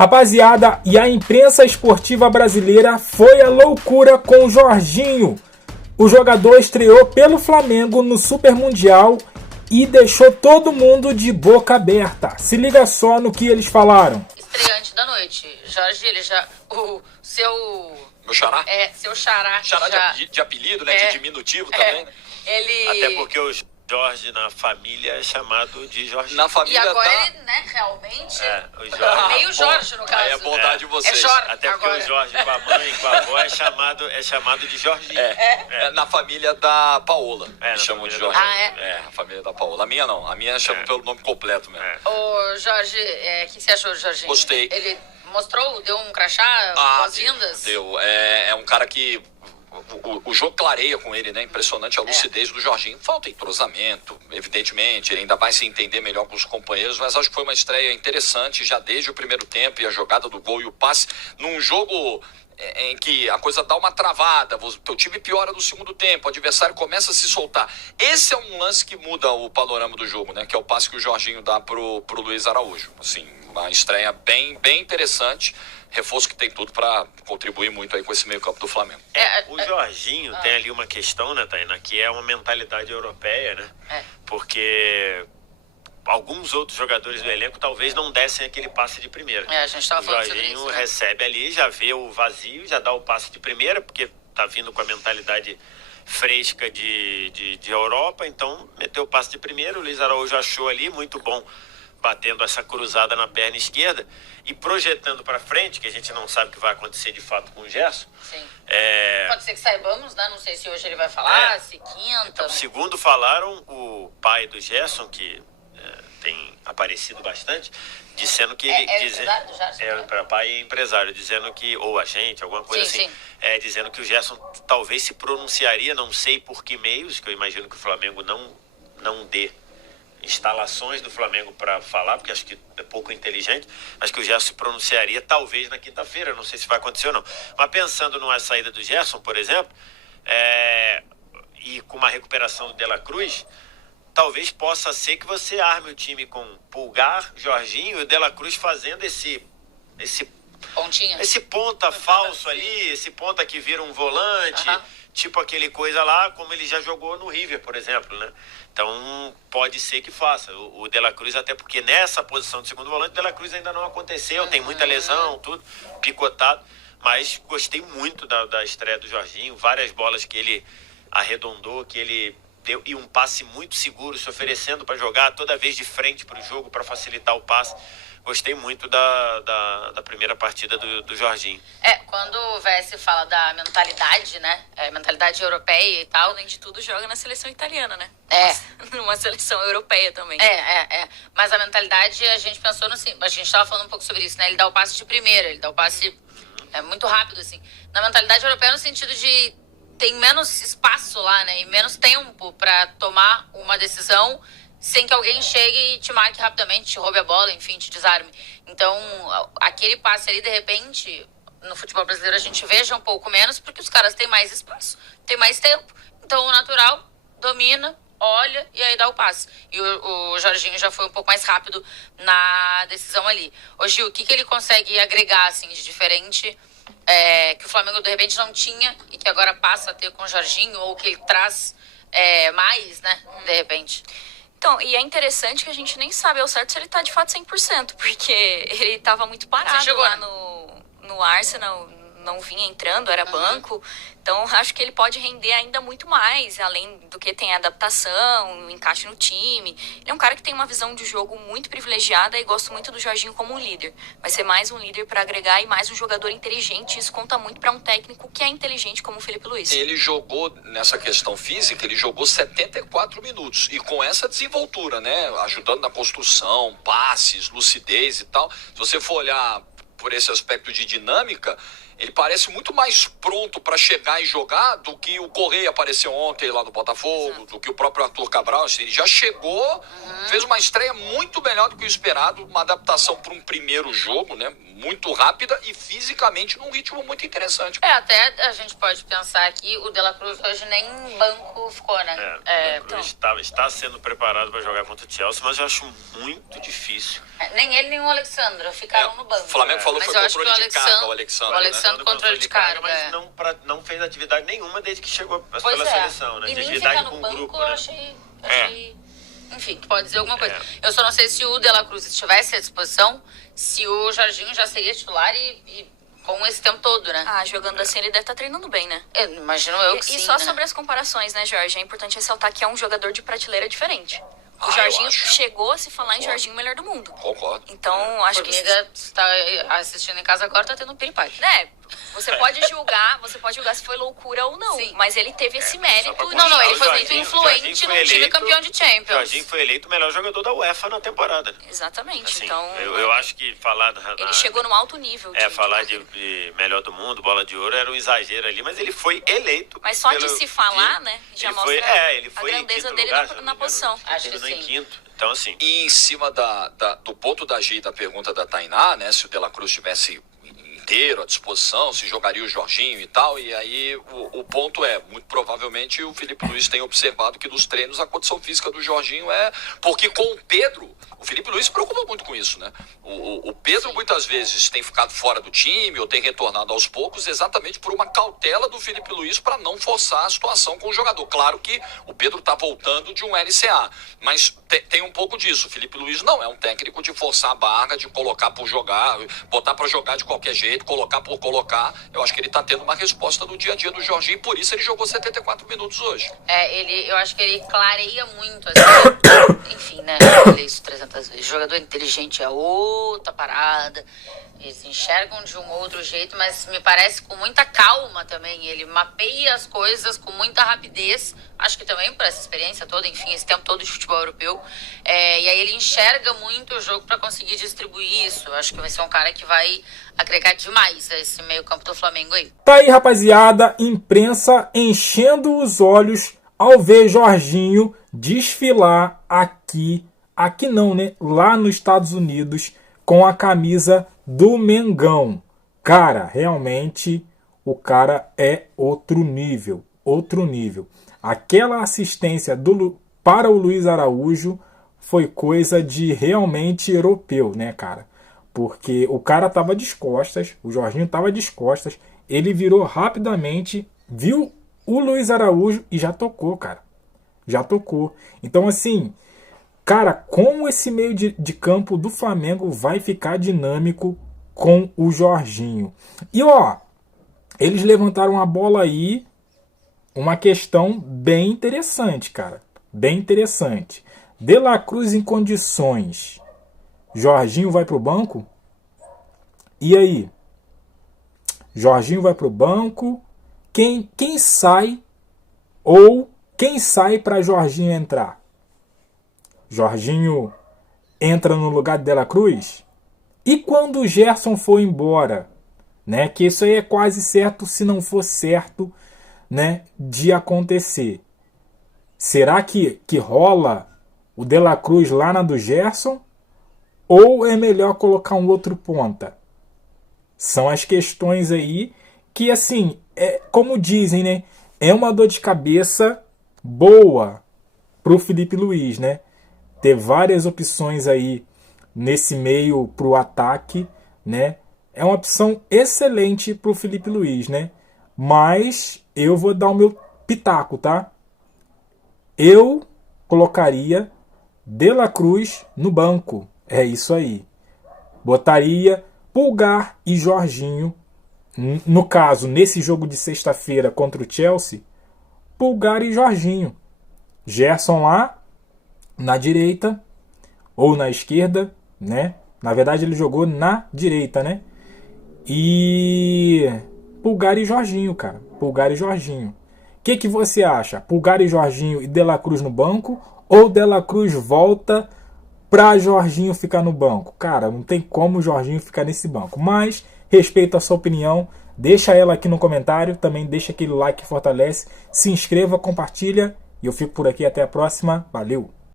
Rapaziada, e a imprensa esportiva brasileira foi a loucura com o Jorginho. O jogador estreou pelo Flamengo no Super Mundial e deixou todo mundo de boca aberta. Se liga só no que eles falaram. Estreante da noite. Jorge, ele já... O seu... Meu xará? Seu xará. Xará já... de apelido, né? De diminutivo também, né? Ele... Até porque o Jorge na família é chamado de Jorge. Na família E agora ele, né, realmente... o Jorge. Meio Jorge, no caso. Aí é bondade de vocês. É Jorge. Até porque agora. o Jorge com a mãe e com a avó é chamado de Jorginho. É na família da Paola. É, Me na chamam de família Jorge. da É, a família da Paola. A minha não. A minha chama pelo nome completo mesmo. Ô, Jorge, o que você achou do Jorginho? Gostei. Ele mostrou, deu um crachá, pós-vindas? Deu. É um cara que... O jogo clareia com ele, né? Impressionante a lucidez do Jorginho. Falta entrosamento, evidentemente. Ele ainda vai se entender melhor com os companheiros, mas acho que foi uma estreia interessante já desde o primeiro tempo, e a jogada do gol e o passe num jogo em que a coisa dá uma travada, o teu time piora no segundo tempo, o adversário começa a se soltar. Esse é um lance que muda o panorama do jogo, né? Que é o passe que o Jorginho dá pro Luiz Araújo. Assim, uma estreia bem interessante. Reforço que tem tudo para contribuir muito aí com esse meio campo do Flamengo. O Jorginho tem ali uma questão, né, Tainá, que é uma mentalidade europeia, né? Porque alguns outros jogadores do elenco talvez não dessem aquele passe de primeira. A gente tava falando o sobre Jorginho isso, né? recebe ali, já vê o vazio, já dá o passe de primeira, porque tá vindo com a mentalidade fresca de Europa, então meteu o passe de primeira, o Luiz Araújo achou ali, muito bom, batendo essa cruzada na perna esquerda e projetando para frente, que a gente não sabe o que vai acontecer de fato com o Gerson. Sim. Pode ser que saibamos, né? Não sei se hoje ele vai falar, se quinta. Então, segundo falaram, o pai do Gerson, que tem aparecido bastante, dizendo que ele... empresário do Gerson? Para pai e empresário, dizendo que... Ou agente, alguma coisa Sim, assim. sim. Dizendo que o Gerson talvez se pronunciaria, não sei por que meios, que eu imagino que o Flamengo não dê instalações do Flamengo para falar, porque acho que é pouco inteligente, mas que o Gerson se pronunciaria talvez na quinta-feira, não sei se vai acontecer ou não. Mas pensando numa saída do Gerson, por exemplo, e com uma recuperação do De La Cruz, talvez possa ser que você arme o time com Pulgar, Jorginho e o De La Cruz fazendo esse Pontinha. Esse ponta falso ali, esse ponta que vira um volante, tipo aquele coisa lá, como ele já jogou no River, por exemplo, né? Então, pode ser que faça. O De La Cruz, até porque nessa posição de segundo volante, o De La Cruz ainda não aconteceu, tem muita lesão, tudo, picotado. Mas gostei muito da estreia do Jorginho, várias bolas que ele arredondou, que ele deu, e um passe muito seguro, se oferecendo para jogar toda vez de frente para o jogo, para facilitar o passe. Gostei muito da primeira partida do Jorginho. Quando o VS fala da mentalidade, né? Mentalidade europeia e tal. Além de tudo, joga na seleção italiana, né? Numa seleção europeia também. Mas a mentalidade, a gente pensou no... A gente tava falando um pouco sobre isso, né? Ele dá o passe de primeira, ele dá o passe muito rápido, assim. Na mentalidade europeia, no sentido de tem menos espaço lá, né? E menos tempo pra tomar uma decisão sem que alguém chegue e te marque rapidamente, te roube a bola, enfim, te desarme. Então, aquele passe ali, de repente, no futebol brasileiro a gente veja um pouco menos, porque os caras têm mais espaço, têm mais tempo. Então, o natural domina, olha e aí dá o passe. E o Jorginho já foi um pouco mais rápido na decisão ali. Ô Gil, o que ele consegue agregar, assim, de diferente que o Flamengo, de repente, não tinha e que agora passa a ter com o Jorginho, ou que ele traz mais, né, de repente? Então, e é interessante que a gente nem sabe ao certo se ele tá de fato 100%, porque ele tava muito parado lá no Arsenal, não vinha entrando, era banco. Então, acho que ele pode render ainda muito mais, além do que tem a adaptação, o encaixe no time. Ele é um cara que tem uma visão de jogo muito privilegiada e gosto muito do Jorginho como um líder. Vai ser mais um líder para agregar e mais um jogador inteligente. Isso conta muito para um técnico que é inteligente como o Felipe Luiz. Ele jogou, nessa questão física, ele jogou 74 minutos. E com essa desenvoltura, né? Ajudando na construção, passes, lucidez e tal. Se você for olhar por esse aspecto de dinâmica, ele parece muito mais pronto para chegar e jogar do que o Correia apareceu ontem lá no Botafogo, do que o próprio Arthur Cabral. Ele já chegou, fez uma estreia muito melhor do que o esperado, uma adaptação para um primeiro jogo, né? Muito rápida e fisicamente num ritmo muito interessante. Até a gente pode pensar que o De La Cruz hoje nem em banco ficou, né? O De La Cruz está sendo preparado para jogar contra o Chelsea, mas eu acho muito difícil. Nem ele nem o Alexandre ficaram no banco. O Flamengo falou que foi controle de carga, o Alexandre. O Alexandre controle de carga, mas não fez atividade nenhuma desde que chegou pela seleção, né? E de nem atividade ficar com no o banco, grupo, eu né? achei... Enfim, que pode dizer alguma coisa. Eu só não sei se o De La Cruz estivesse à disposição, se o Jorginho já seria titular e com esse tempo todo, né? Jogando assim, ele deve estar treinando bem, né? Imagino eu que sim, E só né? sobre as comparações, né, Jorge? É importante ressaltar que é um jogador de prateleira diferente. O eu Jorginho acho. chegou a se falar em Jorginho melhor do mundo. Concordo. Então, acho que... Formiga está assistindo em casa agora, tá tendo um piripaque. Você pode julgar se foi loucura ou não. Sim. Mas ele teve esse mérito. Não, ele foi muito influente num time campeão de Champions. Jorginho foi eleito o melhor jogador da UEFA na temporada. Exatamente. Assim, então, eu acho que falar... ele chegou no alto nível. Falar de melhor do mundo, bola de ouro, era um exagero ali, mas ele foi eleito. Mas só de se falar, né, já ele mostra ele foi a grandeza dele lugar, na posição. Acho que em sim. quinto. Então, assim... E em cima do ponto da Gi, da pergunta da Tainá, né, se o De La Cruz tivesse inteiro à disposição, se jogaria o Jorginho e tal, e aí o ponto é, muito provavelmente o Felipe Luiz tem observado que nos treinos a condição física do Jorginho porque com o Pedro, o Felipe Luiz se preocupa muito com isso, né? O Pedro muitas vezes tem ficado fora do time ou tem retornado aos poucos exatamente por uma cautela do Felipe Luiz para não forçar a situação com o jogador. Claro que o Pedro está voltando de um LCA, mas tem um pouco disso. O Felipe Luiz não é um técnico de forçar a barra, de colocar por jogar, botar para jogar de qualquer jeito, colocar por colocar. Eu acho que ele está tendo uma resposta no dia a dia do Jorginho e por isso ele jogou 74 minutos hoje. Eu acho que ele clareia muito, assim. Enfim, né? Eu falei isso 300 vezes. Jogador inteligente é outra parada. Eles enxergam de um outro jeito, mas me parece com muita calma também. Ele mapeia as coisas com muita rapidez. Acho que também por essa experiência toda, enfim, esse tempo todo de futebol europeu. E aí ele enxerga muito o jogo para conseguir distribuir isso. Eu acho que vai ser um cara que vai agregar demais a esse meio campo do Flamengo aí. Tá aí, rapaziada, imprensa enchendo os olhos ao ver Jorginho desfilar aqui não, né? Lá nos Estados Unidos com a camisa do Mengão. Cara, realmente o cara é outro nível. Aquela assistência para o Luiz Araújo foi coisa de realmente europeu, né, cara? Porque o cara tava de costas, o Jorginho tava de costas, ele virou rapidamente, viu o Luiz Araújo e já tocou, cara. Já tocou. Então, assim, cara, como esse meio de campo do Flamengo vai ficar dinâmico com o Jorginho. E, ó, eles levantaram a bola aí, uma questão bem interessante, cara. Bem interessante. De La Cruz em condições. Jorginho vai pro banco? E aí? Jorginho vai pro banco? Quem sai? Ou quem sai para Jorginho entrar? Jorginho entra no lugar de De La Cruz? E quando o Gerson for embora? Né? Que isso aí é quase certo, se não for certo, né, de acontecer. Será que rola o De La Cruz lá na do Gerson? Ou é melhor colocar um outro ponta? São as questões aí que, assim, como dizem, né, é uma dor de cabeça boa pro Felipe Luiz, né? Ter várias opções aí nesse meio pro ataque, né? É uma opção excelente pro Felipe Luiz, né? Mas eu vou dar o meu pitaco, tá? Eu colocaria De La Cruz no banco. É isso aí. Botaria Pulgar e Jorginho. No caso, nesse jogo de sexta-feira contra o Chelsea, Pulgar e Jorginho. Gerson lá na direita ou na esquerda, né? Na verdade ele jogou na direita, né? E Pulgar e Jorginho, cara. Pulgar e Jorginho. O que você acha? Pulgar e Jorginho e De La Cruz no banco? Ou De La Cruz volta pra Jorginho ficar no banco? Cara, não tem como o Jorginho ficar nesse banco. Mas respeito a sua opinião. Deixa ela aqui no comentário. Também deixa aquele like que fortalece. Se inscreva, compartilha. E eu fico por aqui. Até a próxima. Valeu!